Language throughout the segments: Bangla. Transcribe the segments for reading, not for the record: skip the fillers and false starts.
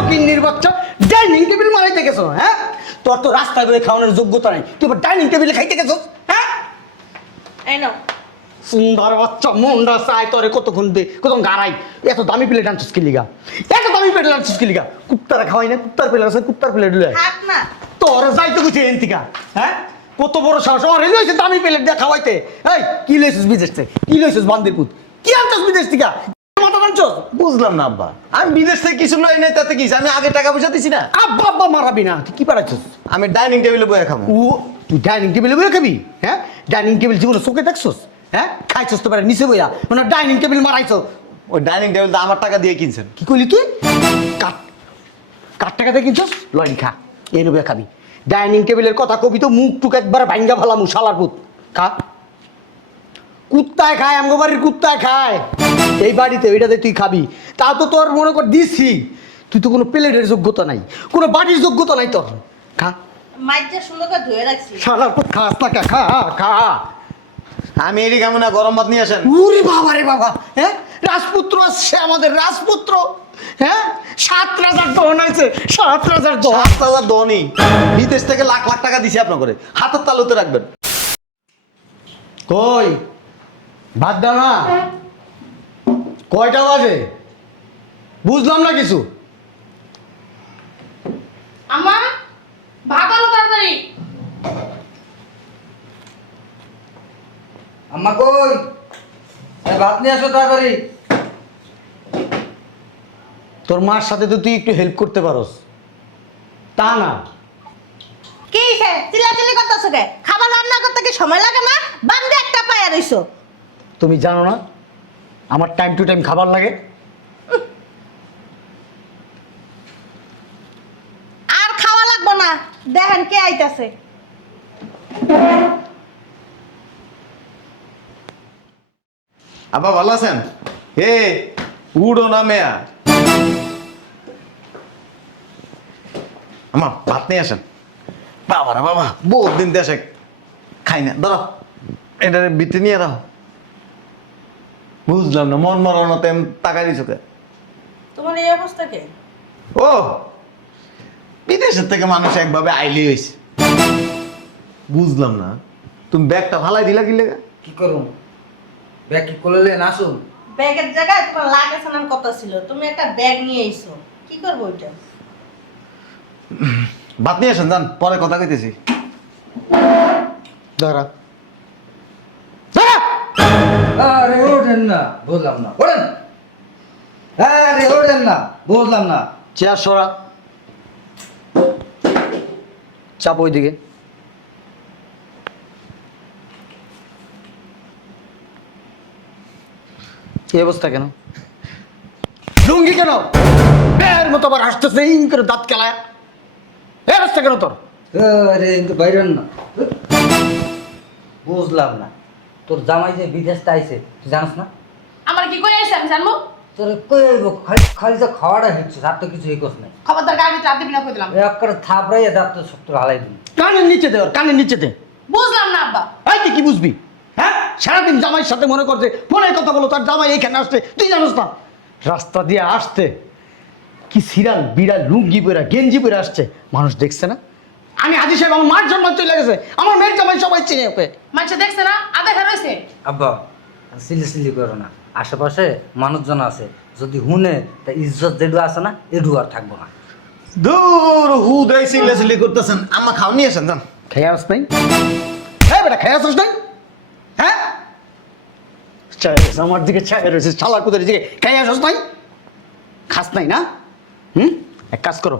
ফকিন্নির বাচ্চা ডাইনিং টেবিল মারাইতে গেছো, হ্যাঁ? তোর তো রাস্তায় বেরোয় খাওয়ানোর যোগ্যতা নাই, তুই আবার ডাইনিং টেবিলে খাইতে গেছো, হ্যাঁ? এই নাও। সুন্দর বাচ্চা মন্ডা চাই তোরে কতক্ষণ দে কত গাড়াই, এত দামি প্লেট আনছিস কি লিগা? এত দামি প্লেট আনছিস কি লিগা? কুত্তারা খাওয়াই না, কুত্তার প্লেট আছে, কুত্তার প্লেট লয়। থাক না। তোর যাইতে কইছে এন্তিকা, হ্যাঁ? কত বড় সাহস আমার রেল হইছে দামি প্লেট দিয়ে খাওয়াইতে। এই কি লইছিস বিদেশ থেকে? কি লইছিস বান্দির পুত? কি আনছিস বিদেশ থেকে? মাথা আনছস? বুঝলাম না আব্বা, আমি বিদেশ থেকে কিছু লই নাই, তাতে কি আমি আগে টাকা পয়সা দিছি না? আব্বা আব্বা মারাবি না, তুই কি পারাইছিস? আমি ডাইনিং টেবিলে বসে খাবো। ও তুই ডাইনিং টেবিলে বইয়া খাবি, হ্যাঁ? ডাইনিং টেবিল জীবনে চোখে দেখছস, হ্যাঁ? খাইছস তো পারে নিচে বইয়া, মানে ডাইনিং টেবিল মারাইছ। ওই ডাইনিং টেবিলটা আমার টাকা দিয়ে কিনছেন। কি কইলি তুই? কাট কাট টাকা দিয়ে কিনছস? লইন খা, এই নবে খাবি। ডাইনিং টেবিলের কথা কবি তো মুখ টুক একবার ভাঙ্গা ফেলামু শালার পুত। খা। কুত্তায় খায়, আমগো বাড়ির কুত্তায় খায় এই বাড়িতে, ওইটাতে তুই খাবি। তাও তো তোর মনে কর দিছি, তুই তো কোনো প্লেটের যোগ্যতা নাই, কোনো বাড়ির যোগ্যতা নাই তোর। খা। মাইজটা সুন্দর করে ধুয়ে রাখছি। শালার পুত খাস না, খা খা। আমি এটি কেমন না, গরম ভাত নিয়ে আসেন। উরি বাবা রে বাবা, হ্যাঁ? রাজপুত্র আসছে আমাদের, রাজপুত্র, হ্যাঁ? 7 রাজার দহন আছে, 7 রাজার দহন। 7,000 দনি বিদেশ থেকে লাখ লাখ টাকা দিছি আপনার করে, হাতের তালুতে রাখবেন। কই ভাত দাও না, কয়টা বাজে বুঝলাম না কিছু। আমা ভাত আনো তাড়াতাড়ি। আম্মা কই? ভাত নিয়ে আসো তাড়াতাড়ি। তোর মার সাথে তো তুই একটু হেল্প করতে পারস, তা না? কি হে চিল্লাচিল্লি করতেছো কে? খাবার রান্না করতে কি সময় লাগে না? বান্দে একটা পায়া রইছো। তুমি জানো না আমার টাইম টু টাইম খাবার লাগে? আর খাওয়া লাগবে না, দেখেন কে আইতাছে। আব্বা ভালো আছেন? হে উড়ো না মেয়া, আমার ভাত নিয়ে আসেন। বাবা রে বাবা, বহুত দিন দেশে খাই না, দাঁড়াও এটা ভিতরে নিয়ে দাও। বুঝলাম না, মন মরানোতে টাকা দিছো কে? তোমার এই অবস্থা কে? ও বিদেশের থেকে মানুষ একভাবে আইলি হয়েছে। বুঝলাম না, তুমি ব্যাগটা ফালাই দিলা কি লেগা? কি করুন? ব্যাগ কি করলে না আসুন? ব্যাগের জায়গায় তোমার লাগে সানার কথা ছিল, তুমি একটা ব্যাগ নিয়ে আইছো, কি করবো ওইটা? ভাত নিয়ে আসেন, যান, পরে কথা কইতেছি। দাঁড়া। আরে ওঠেন না, বুঝলাম না, ওঠেন। আরে ওঠেন না, বুঝলাম না। চেয়ার সরা, চাপ ওইদিকে। এই অবস্থা কেন? লুঙ্গি কেন বের মতো আবার হাসতেছে ইন করে দাঁত কেলায়? এই অবস্থা কেন তোর? আরে কিন্তু বাইরেন না। বুঝলাম না, তোর জামাই যে বিদেশটা আইছে তুই জানিস না? আমার কি করে আইছে আমি জানবো? তোর কই আইব? খালি খালি তো খাওয়াটা হচ্ছে, আর তো কিছু এই কস নাই। খবরদার গায়ে চাপ দিবি না কই দিলাম। এক করে থাপড়াইয়া দাঁত তো শক্ত হালাই দিন। কানের নিচে দে, ওর কানের নিচে দে। বুঝলাম না আব্বা। এই তুই কি বুঝবি, হ্যাঁ? সারাদিন জামাইয়ের সাথে মনে করছে ফোনের কথা বলো, তার জামাই এইখানে আসছে তুই জানোস না? রাস্তা দিয়ে আসতে কি সিরাল বিড়াল লুঙ্গি পরে গেঞ্জি পরে আসছে, মানুষ দেখছে না? আমি হাজি সাহেব, আমার মার জন্ম চলে গেছে, আমার মেয়ের জামাই সবাই চিনে ওকে। মানুষ দেখছে না আধা ঘর হইছে। আব্বা সিলি সিলি করো না, আশেপাশে মানুষজন আছে, যদি হুনে তা ইজ্জত যেটু আছে না এটু আর থাকবো না। দূর হুদাই সিল্লাসিল্লি করতেছেন, আম্মা খাও নিয়ে আসেন, যান। খেয়ে আস নাই? হ্যাঁ বেটা খেয়ে আসিস নাই? হ্যাঁ আমার দিকে ছায়া রয়েছে, ছালার কুদের দিকে খেয়ে আসিস নাই? খাস নাই না? এক কাজ করো,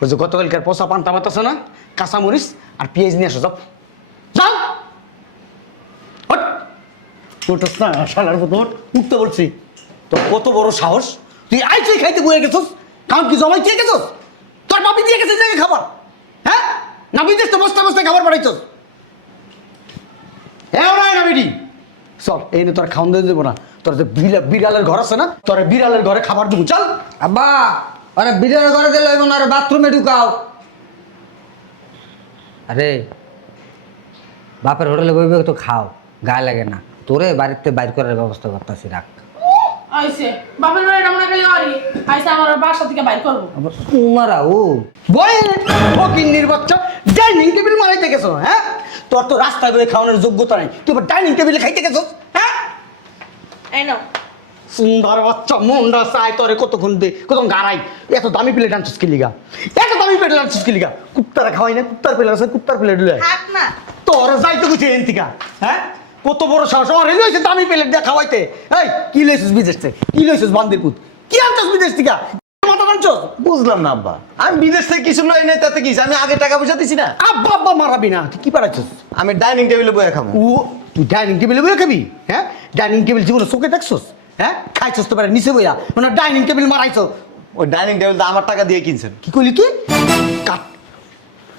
ওই যে গতকালকার পোষা পান্তা ভাত আছে না, কাঁচা মরিচ আর পেঁয়াজ নিয়ে আসো, যাও যাও। উঠোস না শালার মতো, উঠতে বলছি। তোর কত বড় সাহস, তুই আইসই খাইতে বয়ে গেছস, কারণ কি জমাই দিয়ে গেছস? তোর বাপি দিয়ে গেছে জায়গায় খাবার, হ্যাঁ? না বিদেশ তো বস্তা বস্তায় খাবার পাঠাইছস? হ্যাঁ নাই না বেটি, চল এই নিয়ে তোর খাওয়ান দিয়ে দেবো না। তোর যে বিড়ালের ঘর আছে না, তোর বিড়ালের ঘরে খাবার দেবো, চল। আব্বা আরে বিরিয়ানি করে দিলে না, আরে বাথরুমে ঢুকাও। আরে বাপের হোটেলে বইবে তো খাও, গায়ে লাগে না। তোরে বাড়িতে বাইর করার ব্যবস্থা করতেছি, রাখ। আইছে বাপের বাড়ি আমরা খালি আরি আইছে আমার বাসা থেকে বাইর করবো আবার তোমারা ও বয় ফকিন্নির বাচ্চা ডাইনিং টেবিল মারাইতে গেছো হ্যাঁ? তোর তো রাস্তায় বসে খাওয়ানোর যোগ্যতা নাই, তুই ডাইনিং টেবিলে খাইতে গেছো হ্যাঁ? এই নাও সুন্দর বাচ্চা মন্ডা চাই তোরে কতক্ষণ দে কতক্ষণ গাড়াই, এত দামি প্লেট আনছিস কি লিগা, এত দামি প্লেট আনছিস কি লিগা? কুত্তারা খাওয়াই না, কুত্তার প্লেট আছে, কুত্তার প্লেট লই থাক না তোর যাইতে গেছে এনতিকা হ্যাঁ? কত বড় সাহস আমার রেলওয়ে হয়েছে দামি প্লেট দিয়ে খাওয়াইতে। এই কি লইছিস বিদেশ থেকে, কি লইছিস বান্দির পুত, কি আনছিস বিদেশ থেকে, মাথা আনছিস? বুঝলাম না আব্বা, আমি বিদেশ থেকে কিছু লই নাই, তাতে কি আমি আগে টাকা পয়সা দিছি না? আব্বা আব্বা মারাবি না, তুই কি পারাইছিস? আমি ডাইনিং টেবিলে বসে খাবো। ও তুই ডাইনিং টেবিলে বইয়া খাবি হ্যাঁ? ডাইনিং টেবিল জীবনে চোখে দেখছস হ্যাঁ? খাইছস তো পারে নিচে বইয়া মানে ডাইনিং টেবিল মারাইছো। ওই ডাইনিং টেবিলটা আমার টাকা দিয়ে কিনছেন। কি করলি তুই? কাট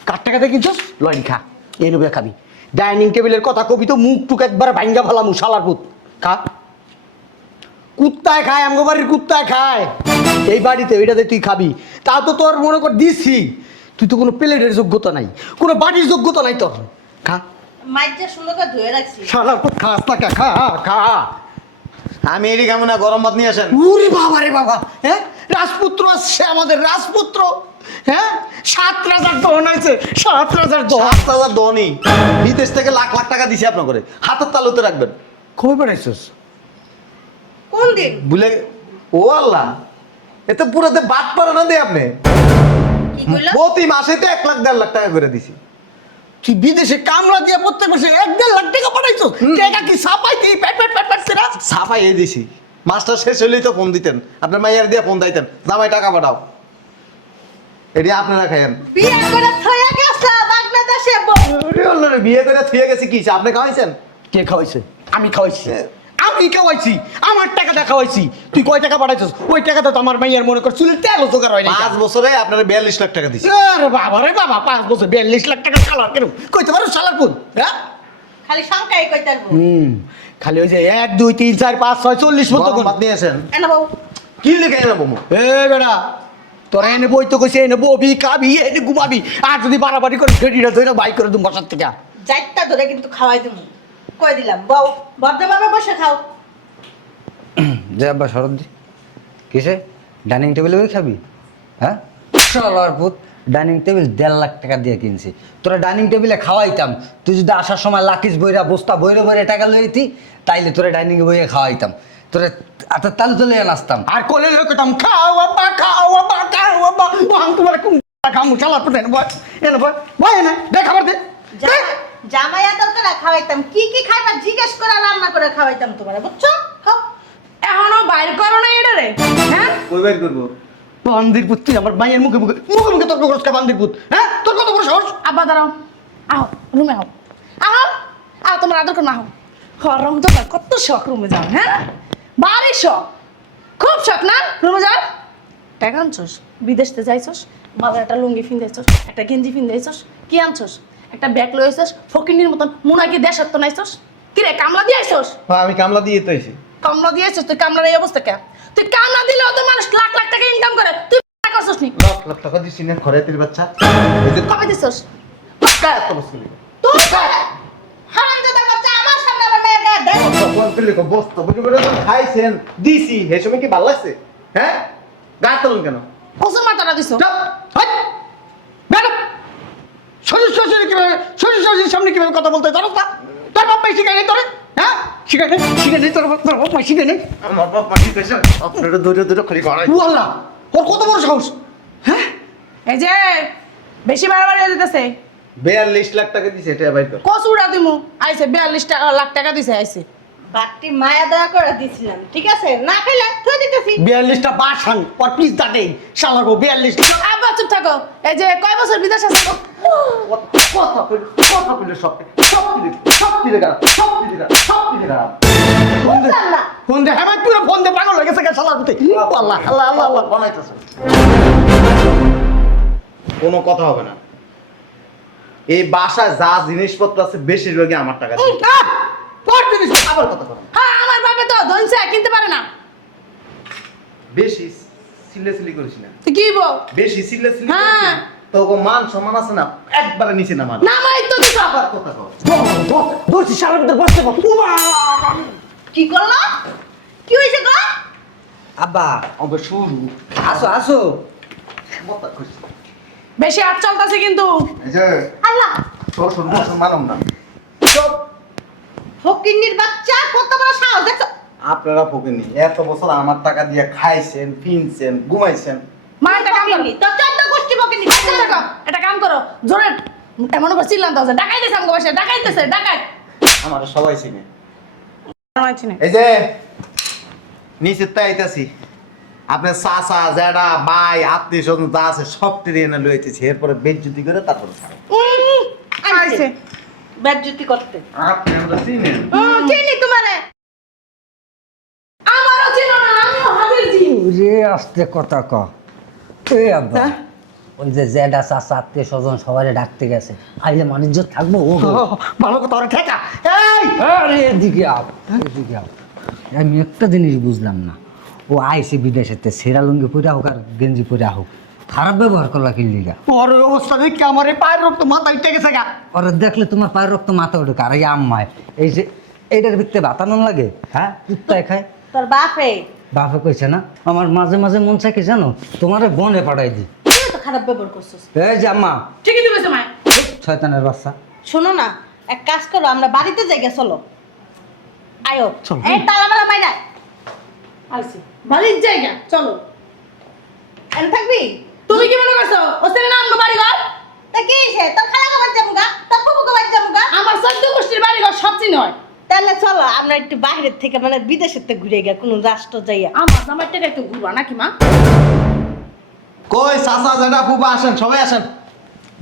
কাট টাকা দিয়ে কিনছস, লয়নি খা, এনে বইয়া খাবি। ডাইনিং টেবিলের কথা কবি তো মুখ টুক একবার ভাঙ্গা ফেলাম শালার পুত। খা, কুত্তায় খায়, আমগো বাড়ির কুত্তায় খায় এই বাড়িতে, ওইটাতে তুই খাবি। তা তো তোর মনে কর দিছি, তুই তো কোনো প্লেটের যোগ্যতা নাই, কোনো বাড়ির যোগ্যতা নাই তোর। খা মাইকটা সুন্দর করে ধুয়ে রাখছি শালার পুত, খাস না খা খা। আমি এরই কেমন না, গরম ভাত নিয়ে আসেন। উরি বাবা রে বাবা, হ্যাঁ রাজপুত্র আসছে আমাদের, রাজপুত্র হ্যাঁ? 7 রাজার দহন হয়েছে, 7 রাজার দহন। 7,000 দনি বিদেশ থেকে লাখ লাখ টাকা দিছি আপনার করে, হাতের তালুতে রাখবেন। কবে বেড়াইছিস? কোন দিন ভুলে ও আল্লাহ, এতে পুরোতে বাদ পারে না দে আপনি। কি কইলো প্রতি মাসে তো 1 লাখ 1.5 লাখ টাকা করে দিছি। তুই বিদেশে কামলা দিয়ে প্রত্যেক মাসে 1.5 লাখ টাকা পাঠাইছিস? টাকা কি সাপাই তুই প্যাট প্যাট প্যাট প্যাট করে? ছাপাই এই দিছি, মাস্টার শেষ হলেই তো ফোন দিতেন, আপনার মাইয়ার দিয়ে ফোন দিতেন, জামাই টাকা পাঠাও, এটি আপনারা খাইয়েন। বিয়ে করে থইয়া গেছে বাংলাদেশে ওরে আল্লাহ রে, বিয়ে করে থুয়ে গেছি কি আপনি খাওয়াইছেন? কে খাওয়াইছে? আমি খাওয়াইছি, আমি খাওয়াইছি, আমার টাকা দেখা খাওয়াইছি। তুই কয় টাকা পাঠাইছিস? ওই টাকাতে তো আমার মাইয়ার মনে কর চুলের তেল জোগাড় হয় না। 5 বছরে আপনারা 42 লাখ টাকা দিছি। আরে বাবা রে বাবা, 5 বছর 42 লাখ টাকা শালার কেন কইতে পারো শালার পুত হ্যাঁ? খালি সংখ্যাই কইতারবো খালি ওই যে 1 2 3 4 5 6 40 মতো গরম ভাত নিয়ে আসেন। এনা বাবু কি লিখে এনে বমু? এ বেড়া, তোরা এনে বই তো কইছে এনে ববি খাবি এনে ঘুমাবি, আর যদি বাড়াবাড়ি করে গেডিটা ধরে বাইক করে তুমি বসার থেকে। যাইতা ধরে কিন্তু খাওয়াই দেবো কই দিলাম বউ ভদ্রভাবে বসে খাও যে আব্বা শরৎ দি কিসে ডাইনিং টেবিলে ওই খাবি হ্যাঁ? শালার পুত, ডাইনিং টেবিল 1.5 লাখ টাকা দিয়ে কিনছি, তোরা ডাইনিং টেবিলে খাওয়াইতাম। তুই যদি আসার সময় লাকিস বইরা বস্তা বইরে বইরে টাকা লইতি, তাইলে তোরা ডাইনিং এ বইয়ে খাওয়াইতাম, তোরা আতার তালু তুলে নাচতাম। আর কোলে লইতাম খাও আব্বা খাও আব্বা খাও আব্বা, ওহান তোমার কোন খামু শালার পুত। এনে বয়, এনে বয়, বয় এনে দেখ খাবার দে। জামাই আদর করে খাওয়াইতাম কি কি খাইবা জিজ্ঞেস করে রান্না করে খাওয়াইতাম তোমার বুঝছো খাও এখনো বাইর করো না এটা রে হ্যাঁ কই বাইর করব? বান্দির পুত, তুই আমার মায়ের মুখে মুখে মুখে মুখে তর্ক করছ কা বান্দির পুত হ্যাঁ? তোর কত বড় সাহস? আব্বা দাঁড়াও আও রুমে আও আও আও তোমার আদর করে না হও হরম তো কত শখ রুমে যাও হ্যাঁ বাড়ি শখ খুব শখ না রুমে যাও টাকা আনছস বিদেশতে যাইছস বাবা একটা লুঙ্গি ফিন্দাইছস একটা গেঞ্জি ফিন্দাইছস কি আনছস একটা ব্যাগ লইছস ফকিনির মতন মুনাকে দেশত তো নাইছস কি রে কামলা দিয়ে আইছস হ্যাঁ, আমি কামলা দিয়ে তো আইছি। কামলা দিয়ে আইছস তুই কামলার এই অবস্থা কে তুই কামলা দিলেও তো মানুষ লাখ লাখ টাকা ইনকাম করে তুই করছস নি লাখ লাখ টাকা দিছি না খরাতের বাচ্চা। এই যে কবে দিছস টাকা এত বস্তু লিখো। তুই হারামজাদার বাচ্চা আমার সামনে আমার মেয়ের গায়ে দেখ কত লিখো বস্তু বুঝে করে খাইছেন দিছি, হে সময় কি ভালো লাগছে? হ্যাঁ, গা তুলুন কেন? প্রচুর মাথাটা দিছো শ্বশুর শ্বশুর কিভাবে, শ্বশুর শ্বশুরের সামনে কিভাবে কথা বলতে জানো না? তোর বাপ মাই শিখাই নেই তোরে হ্যাঁ? শিখাই নেই তোর বাপ মাই শিখাই নেই? আমার বাপ মা ঠিক আছে, আপনারা দূরে দূরে খালি গড়াই। ও আল্লাহ, ওর কত বড় সাহস হ্যাঁ? এই যে বেশি বাড়াবাড়ি হয়ে যেতেছে 42 লাখ টাকা দিছে, এটা বাইর কর। কসুড়া দিমু আইছে 42 লাখ টাকা দিছে আইছে বাট্টি মায়া দয়া করে দিছিলাম ঠিক আছে না খাইলে তুই দিতেছি 42টা বাসান ওর পিস দাটে শালা গো 42 আব্বা চুপ থাকো এই যে কয় বছর বিদেশ আছে কথা কইলে সব বুঝলাম না ফোন দে হ্যাঁ তুই ফোন দে, পাগল হয়ে গেছে শালার পুতে। আল্লাহ আল্লাহ আল্লাহ আল্লাহ বানাইতেছে, কোনো কথা হবে না। এই বাসায় যা জিনিসপত্র আছে বেশিরভাগই আমার টাকা দিয়ে। তোর জিনিস আবার কথা বলেন, হ্যাঁ আমার বাবা তো ধনসা কিনতে পারে না বেশি সিলেসিলি করিস না, তুই কি বল বেশি সিলেসিলি হ্যাঁ। তো মান সম্মান আছে না, একবারে নিচে নামান। না মাই তো দিছ আবার কথা কও, দোষী শালার ভিতরে বসতে কর। কি করলো কি হয়েছে গো আব্বা অবে শুরু আসো আসো। বেশি হাত চলতেছে কিন্তু। এই যে আল্লাহ শ্বশুর মশন মানম না। ফকিন্নির বাচ্চা কত বড় সাহস দেখছো? আপনারা ফকিনি এত বছর আমার টাকা দিয়ে খাইছেন ফিনছেন ঘুমাইছেন। মা একটা কাম করো, ফকিন্নি তোর চোদ্দ গোষ্ঠী ফকিন্নি আচ্ছা দেখো একটা কাম করো, জোরে এমন করে চিল্লান দাও যে ডাকাইতেছে আমাকে বাসায়, ডাকাইতেছে ডাকাই। আমার সবাই চিনে। আমার চিনে। এই যে নিচে তাইতাছি আপনার চাচা জেডা ভাই আত্মীয় স্বজন যা আছে সব টেনে এনে লইতেছি এরপরে বেজ্জুতি করে তারপরে ছাড়ো। আইছে বেজ্জতি করতে। আপনি আমরা চিনেন। চিনি তোমারে। আমারও চিনো না, আমিও হাজির চিনি। রে আস্তে কথা ক। এই আব্বা ওই যে জেডা চাচা আত্মীয় স্বজন সবাই ডাকতে গেছে, আইলে বাণিজ্য থাকবো ও গো। ভালো কথা ওরে ঠেকা। এই আরে এদিকে আও, এদিকে আও। আমি একটা জিনিস বুঝলাম না, ও আইসি বিদেশেতে সেরা লুঙ্গি পরে হোক আর গেঞ্জি পরে হোক, খারাপ ব্যবহার করলা কি লিগা? ওর অবস্থা দেখে আমার এই পায়ের রক্ত মাথা উঠে গেছে গা। ওরা দেখলে তোমার পায়ের রক্ত মাথা উঠে, আর এই আম্মায় এই যে এইটার ভিত্তে বাতানো লাগে, হ্যাঁ কুত্তায় খায়। তোর বাপে বাপে কইছে না, আমার মাঝে মাঝে মন চাই কি জানো, তোমারে বনে পাঠাই দি। তুই তো খারাপ ব্যবহার করছিস। এই যে আম্মা, ঠিকই দিবেছে মা। শয়তানের বাচ্চা। শোনো না, এক কাজ করো, আমরা বাড়িতে যাই গে, চলো। আয়ো চল। এই তালামালা বাইরা আইছে বাড়ির জায়গা, চলো। এনে থাকবি। তুমি কি মনে করছো ও ছেলে না আমগো বাড়ি ঘর? তা কি হইছে? তোর খালা গোবার জামুগা, তোর ফুফু গোবার জামুগা। আমার 14 গোষ্ঠীর বাড়ি ঘর সব চিনি হয়। তাহলে চলো আমরা একটু বাইরের থেকে মানে বিদেশের থেকে ঘুরে গিয়ে কোনো রাষ্ট্র যাইয়া। আমার জামার টাকা একটু ঘুরবা নাকি মা? কই চাচা জেডা ফুবা আসেন সবাই আসেন।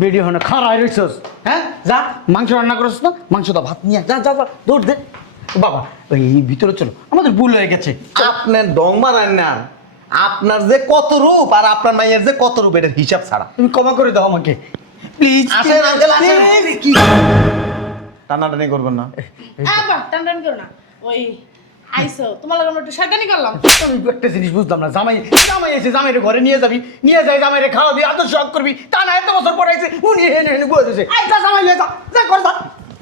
ভিডিও হনে খারাই রইছস। হ্যাঁ যা মাংস রান্না করছ না, মাংস তো ভাত নিয়ে যা যা যা, দৌড় দে। বাবা ওই ভিতরে চলো, আমাদের ভুল হয়ে গেছে। আপনার ডং মারান না, আপনার যে কত রূপ আর আপনার মাইয়ের যে কত রূপ এটার হিসাব ছাড়া। তুমি ক্ষমা করে দাও আমাকে প্লিজ। আসেন আঙ্কেল আসেন। কি টানাটানি করবেন না। আবার টান করো না। ওই আইছো তোমার লাগে আমরা একটু শয়তানি করলাম। আমি একটা জিনিস বুঝলাম না, জামাই জামাই এসে জামাইরে ঘরে নিয়ে যাবি, নিয়ে যাই জামাইরে খাওয়াবি, আদর শখ করবি, তা না এত বছর পরে এসে উনি হেনে হেনে বয়ে দিয়েছে। যা জামাই নিয়ে যা, যা কর যা।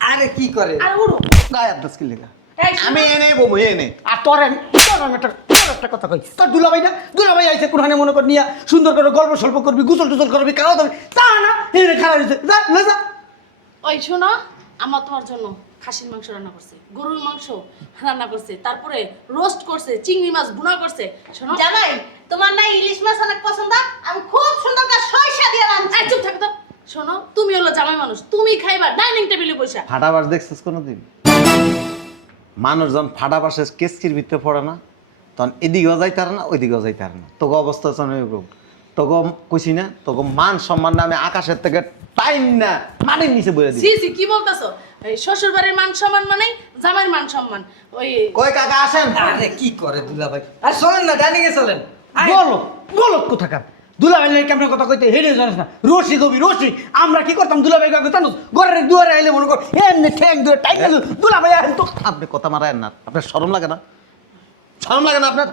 আরে কি করে? আর উড়ো। গায়ে আদাস কি লেখা? এই শোনো। আমি এনে বমু এনে। আর তোর একটা কথা কই, তোর দুলাভাই না, দুলাভাই আইসে কোনখানে মনে কর নিয়ে সুন্দর করে গল্প স্বল্প করবি, গুসল টুসল করবি, খাওয়া দাবি, তা না হেনে খারাপ হয়েছে। যা না যা। ওই শোনো, আমার তোমার জন্য খাসির মাংস রান্না করছে, গরুর মাংস রান্না করছে, তারপরে রোস্ট করছে, চিংড়ি মাছ ভুনা করছে। শোনো জামাই, তোমার না ইলিশ মাছ অনেক পছন্দ, আমি খুব সুন্দর করে সরিষা দিয়ে রাঁধছি। এই চুপ থাকো তো। শোনো তুমি হলো জামাই মানুষ, তুমি খাইবা ডাইনিং টেবিলে বসে। ফাটাবাস দেখছিস কোনোদিন? মানুষ যখন ফাটাবাসে কেসকির ভিতরে পড়ে না, তখন এদিকেও যাইতে পারে না ওইদিকেও যাইতে পারে না। তোকে অবস্থা তোকে কইছি না, তোকে মান সম্মান না আমি আকাশের থেকে টাইম না মাটির নিচে বলে দিই। জি জি কি বলতাছো? এই শ্বশুর বাড়ির মান সম্মান মানে জামাইয়ের মান সম্মান। ওই কই কাকা আসেন। আরে কি করে দুলাভাই? আর চলেন না, ডাইনিং এ চলেন। বলো বলো কোথাকার দুলাভাই কেমন কথা কইতে হেরে জানিস না, রশি কবি রশি। আমরা কি করতাম দুলাভাই কাকে জানো, ঘরের দুয়ারে আইলে মনে কর এমনি ঠ্যাং ধরে টাইম দুলাভাই আইন তো। আপনি কথা মারায়েন না, আপনার শরম লাগে না? শরম লাগে না আপনার?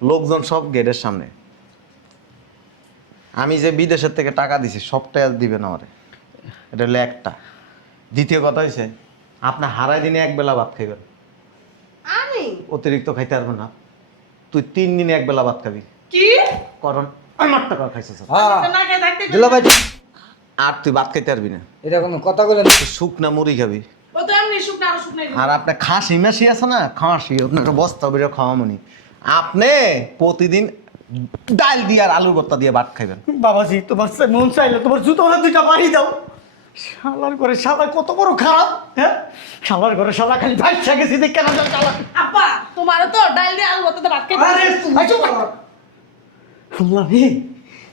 লোকজন সব গেটের সামনে, আমি যে বিদেশের থেকে টাকা দিছি সবটাই দিবেন আমারে, এটা হলো একটা। দ্বিতীয় কথা হয়েছে আপনি হারাই দিনে এক বেলা ভাত খাইবেন, আমি অতিরিক্ত খাইতে পারবেন না। তুই 3 দিনে এক বেলা ভাত খাবি, কি কারণ আমার টাকা খাইছিস। হ্যাঁ তো না খেয়ে থাকতে পারি। দুলাভাই, আর তুই ভাত খাইতে পারবি না, এটা কোনো কথা বলেন? তুই শুকনা মুড়ি খাবি। ও তো এমনি শুকনা আরো শুকনা। আর আপনার খাসি মাসি আছে না, খাসি আপনার একটা বস্তা বেরো খাওয়ামনি। আপনি প্রতিদিন ডাল দিয়ে আর আলুর ভর্তা দিয়ে ভাত খাইবেন। বাবাজি তোমার মন চাইলে তোমার জুতো না দুইটা বাড়ি দাও। শালার ঘরে শালা কত বড় খারাপ। হ্যাঁ শালার ঘরে শালা খালি ভাইসা গেছি দেখ কেন শালা। আপা তোমার তো ডাল দিয়ে আলু ভর্তাতে ভাত খাইতে। আরে আইছো আল্লাহ রে,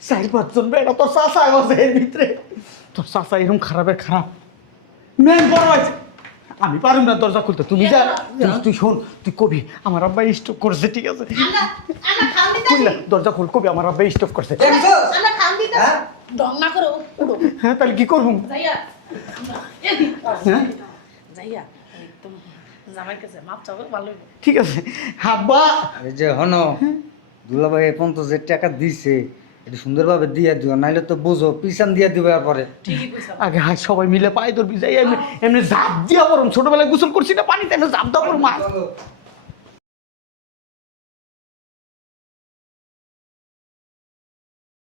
4-5 জন বেটা তোর চাচা আছে এর ভিতরে। তোর চাচা এরকম খারাপের খারাপ মেন বড় হয়েছে। আমি পারুম না দরজা খুলতে, তুমি যা। তুই শোন, তুই কবি আমার আব্বা স্টক করছে, ঠিক আছে? আমরা খাওন দিতে খুললা দরজা খুল, কবি আমার আব্বা স্টক করছে। আমরা খাওন দিতে হ্যাঁ ডং না করো উড়ো। হ্যাঁ তাহলে কি করবো? যাইয়া এদি হ্যাঁ? যাইয়া একদম জামাইয়ের কাছে মাপ চাও, ভালো হইব। ঠিক আছে আব্বা। এই যে হনো দুলাভাই এই পর্যন্ত যে টাকা দিছে এটা সুন্দরভাবে দিয়ে দিও, নাইলে তো বুঝো পিছন দিয়ে দিবে আর পরে। ঠিকই কইছো। আগে হাই সবাই মিলে পায়ে ধরবি, যাই এমনি এমনি ঝাঁপ দিয়া পড়ম। ছোটবেলায় গোসল করছি না পানিতে, এমনি ঝাঁপ দাও পড়ম। চলো।